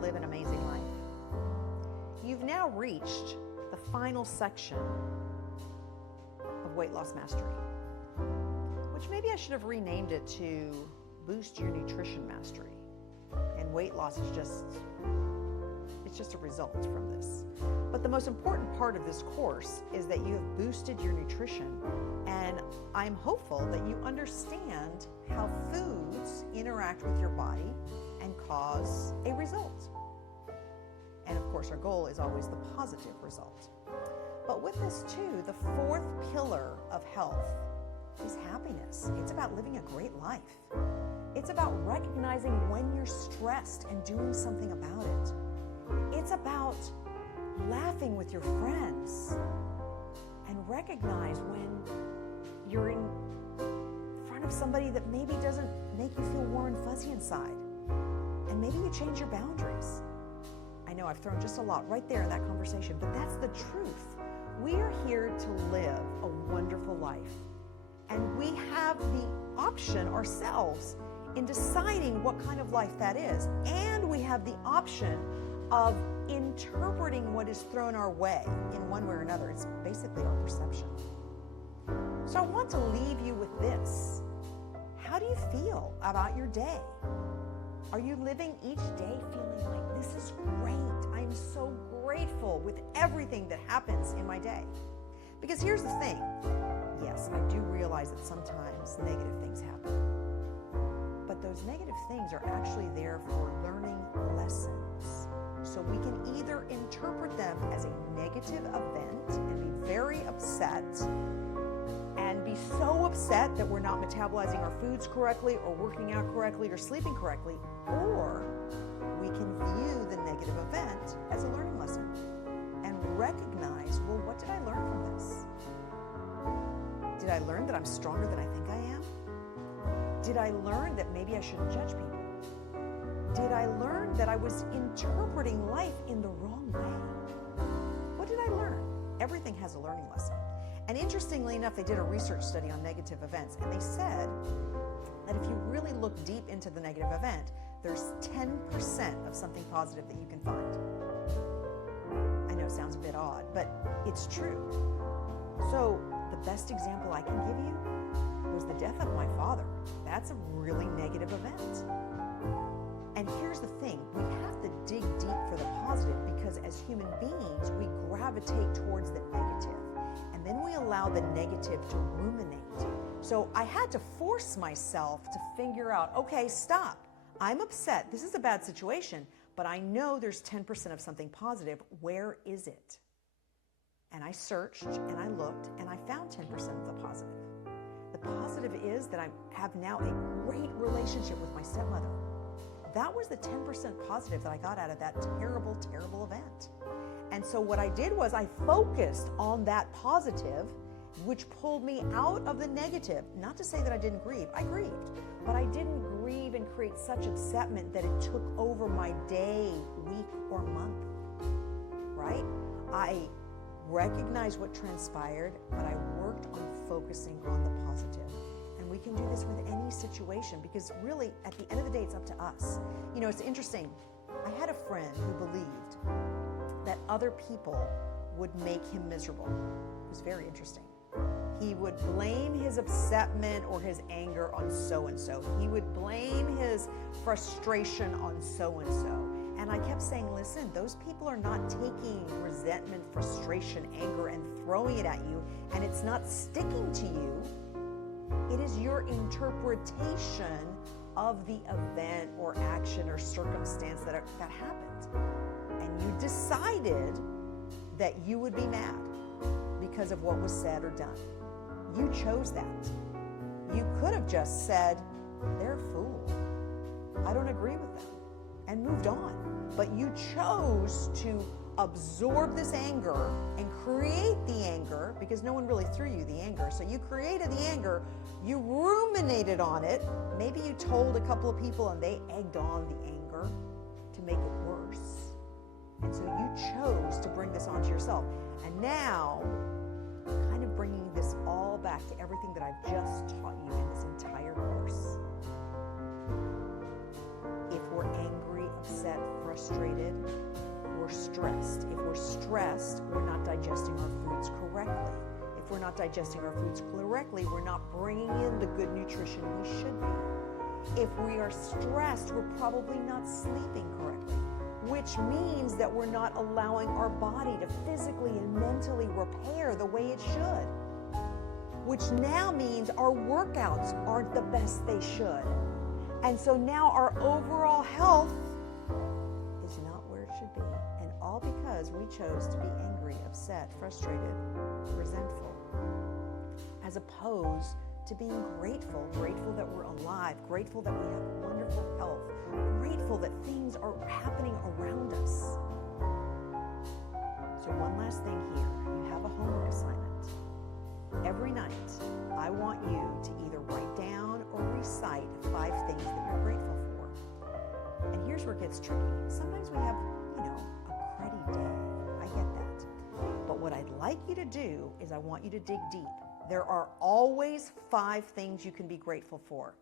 live an amazing life. You've now reached the final section of Weight Loss Mastery, which maybe I should have renamed it to Boost Your Nutrition Mastery. And weight loss is just a result from this. But the most important part of this course is that you have boosted your nutrition, and I'm hopeful that you understand how foods interact with your body and cause a result. And of course, our goal is always the positive result. But with this too, the fourth pillar of health is happiness. It's about living a great life. It's about recognizing when you're stressed and doing something about it. It's about laughing with your friends and recognize when you're in front of somebody that maybe doesn't make you feel warm and fuzzy inside. And maybe you change your boundaries. I know I've thrown just a lot right there in that conversation, but that's the truth. We are here to live a wonderful life. And we have the option ourselves in deciding what kind of life that is. And we have the option of interpreting what is thrown our way in one way or another. It's basically our perception. So I want to leave you with this. How do you feel about your day? Are you living each day feeling like this is great? I'm so grateful with everything that happens in my day. Because here's the thing. Yes, I do realize that sometimes negative things happen. But those negative things are actually there for learning lessons. So we can either interpret them as a negative event and be very upset and be so upset that we're not metabolizing our foods correctly or working out correctly or sleeping correctly, or we can view the negative event as a learning lesson and recognize, well, what did I learn from this? Did I learn that I'm stronger than I think I am? Did I learn that maybe I shouldn't judge people? Did I learn that I was interpreting life in the wrong way? What did I learn? Everything has a learning lesson. And interestingly enough, they did a research study on negative events, and they said that if you really look deep into the negative event, there's 10% of something positive that you can find. I know it sounds a bit odd, but it's true. So the best example I can give you was the death of my father. That's a really negative event. And here's the thing, we have to dig deep for the positive, because as human beings, we gravitate towards the negative. And then we allow the negative to ruminate. So I had to force myself to figure out, okay, stop. I'm upset. This is a bad situation, but I know there's 10% of something positive. Where is it? And I searched and I looked and I found 10% of the positive. The positive is that I have now a great relationship with my stepmother. That was the 10% positive that I got out of that terrible, terrible event. And so what I did was I focused on that positive, which pulled me out of the negative. Not to say that I didn't grieve. I grieved. But I didn't grieve and create such upsetment that it took over my day, week, or month. Right? I recognized what transpired, but I worked on focusing on the positive. And we can do this with any situation, because really, at the end of the day, it's up to us. You know, it's interesting. I had a friend who believed that other people would make him miserable. It was very interesting. He would blame his upsetment or his anger on so-and-so. He would blame his frustration on so-and-so. And I kept saying, listen, those people are not taking resentment, frustration, anger, and throwing it at you, and it's not sticking to you. It is your interpretation of the event or action or circumstance that happened. And you decided that you would be mad because of what was said or done. You chose that. You could have just said, they're a fool. I don't agree with them, and moved on. But you chose to absorb this anger and create the anger, because no one really threw you the anger. So you created the anger, you ruminated on it. Maybe you told a couple of people and they egged on the anger to make it worse. And so you chose to bring this onto yourself. And now, kind of bringing this all back to everything that I've just taught you in this entire course. If we're angry, upset, frustrated, stressed, we're not digesting our foods correctly. If we're not digesting our foods correctly, we're not bringing in the good nutrition we should be. If we are stressed, we're probably not sleeping correctly, which means that we're not allowing our body to physically and mentally repair the way it should, which now means our workouts aren't the best they should. And so now our overall health is not where it should be. And all because we chose to be angry, upset, frustrated, resentful, as opposed to being grateful that we're alive, grateful that we have wonderful health, grateful that things are happening around us. So one last thing here. You have a homework assignment. Every night, I want you to either write down or recite 5 things that you're grateful for. And here's where it gets tricky. Sometimes we have, a cruddy day. I get that. But what I'd like you to do is I want you to dig deep. There are always 5 things you can be grateful for.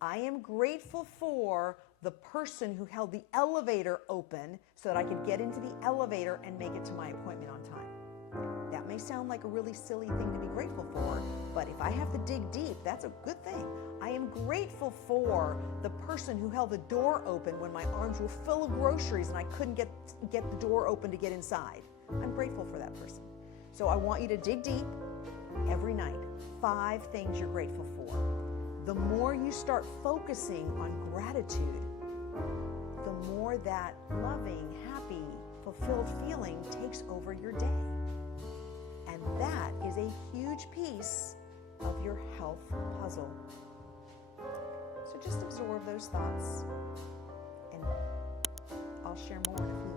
I am grateful for the person who held the elevator open so that I could get into the elevator and make it to my appointment on time. That may sound like a really silly thing to be grateful for, but if I have to dig deep, that's a good thing. I am grateful for the person who held the door open when my arms were full of groceries and I couldn't get the door open to get inside. I'm grateful for that person. So I want you to dig deep every night. 5 things you're grateful for. The more you start focusing on gratitude, the more that loving, happy, fulfilled feeling takes over your day. And that is a huge piece of your health puzzle. So just absorb those thoughts, and I'll share more in a few